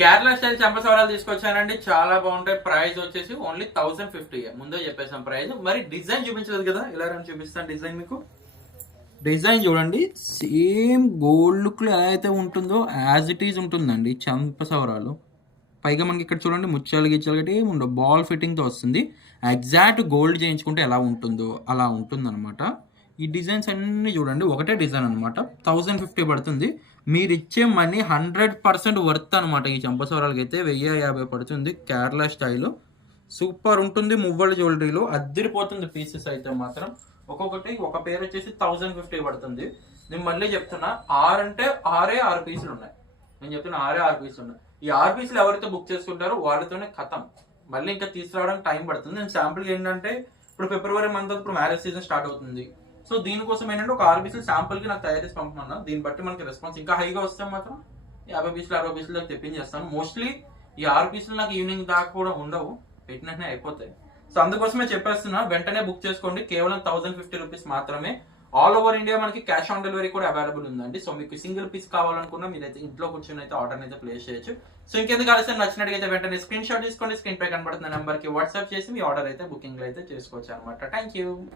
Kerala style చంపసవరాలు తీసుకొచ్చానండి. చాలా బాగుంటాయి. ప్రైస్ వచ్చేసి ఓన్లీ 1050. ముందే చెప్పేసాం ప్రైస్. మరి డిజైన్ చూపించలేదు కదా, ఇలా రండి చూపిస్తాను డిజైన్ మీకు. డిజైన్ చూడండి, సేమ్ గోల్డ్ లుక్ ఎలా అయితే ఉంటుందో యాజ్ ఇట్ ఈజ్ ఉంటుందండి చంపసవరాలు. పైగా మనకి ఇక్కడ చూడండి ముత్యాలు గిచ్చాలు గట్టి ఏమి ఉండవు, బాల్ ఫిట్టింగ్తో వస్తుంది. ఎగ్జాక్ట్ గోల్డ్ చేయించుకుంటే ఎలా ఉంటుందో అలా ఉంటుంది అనమాట. ఈ డిజైన్స్ అన్నీ చూడండి, ఒకటే డిజైన్ అనమాట. 1050 పడుతుంది. మీరు ఇచ్చే మనీ 100% వర్త్ అనమాట. ఈ చంపసవరాలకి అయితే 1050 పడుతుంది. కేరళ స్టైల్ సూపర్ ఉంటుంది. మువ్వల జ్యువెలరీలో అద్దరిపోతుంది పీసెస్ అయితే మాత్రం. ఒక్కొక్కటి ఒక పేరు వచ్చేసి 1050 పడుతుంది. నేను మళ్ళీ చెప్తున్నా, అంటే ఆరు పీసులు ఉన్నాయి. నేను చెప్తున్నా ఆరు పీసులు ఉన్నాయి. ఈ 6 పీసులు ఎవరైతే బుక్ చేసుకుంటారో వాళ్ళతోనే ఖతం. మళ్ళీ ఇంకా తీసుకురావడానికి టైం పడుతుంది. నేను శాంపుల్ ఏంటంటే, ఇప్పుడు ఫిబ్రవరి మంత్ ఇప్పుడు మ్యారేజ్ సీజన్ స్టార్ట్ అవుతుంది. సో దీనికోసం ఏంటంటే ఒక 6 పీసులు శాంపుల్ కి నాకు తయారు చేసి పంపమన్నా. దీన్ని బట్టి మనకి రెస్పాన్స్ ఇంకా హైగా వస్తే మాత్రం 50 పీసులు 60 పీసులు దాకా తెప్పించేస్తాను. మోస్ట్లీ ఈ 6 పీసులు నాకు ఈవినింగ్ దాకా కూడా ఉండవు, పెట్టినట్టే అయిపోతాయి. సో అందుకోసమే చెప్పేస్తున్నా, వెంటనే బుక్ చేసుకోండి. కేవలం 1050 రూపీస్ మాత్రమే. ఆల్ ఓవర్ ఇండియా మనకి క్యాష్ ఆన్ డెలివరీ కూడా అవైలబుల్ ఉందండి. సో మీకు సింగిల్ పీస్ కావాలనుకున్నా మీరైతే ఇంట్లో కూర్చొని అయితే ఆర్డర్ అయితే ప్లేస్ చేయొచ్చు. సో ఇంకెందుకు ఆలస్యం, నచ్చినట్టుగా వెంటనే స్క్రీన్ షాట్ తీసుకోండి. స్క్రీన్ పై కనబడుతున్న నెంబర్ కి వాట్సాప్ చేసి మీ ఆర్డర్ అయితే బుకింగ్ అయితే చేసుకోవచ్చు అనమాట. Thank you.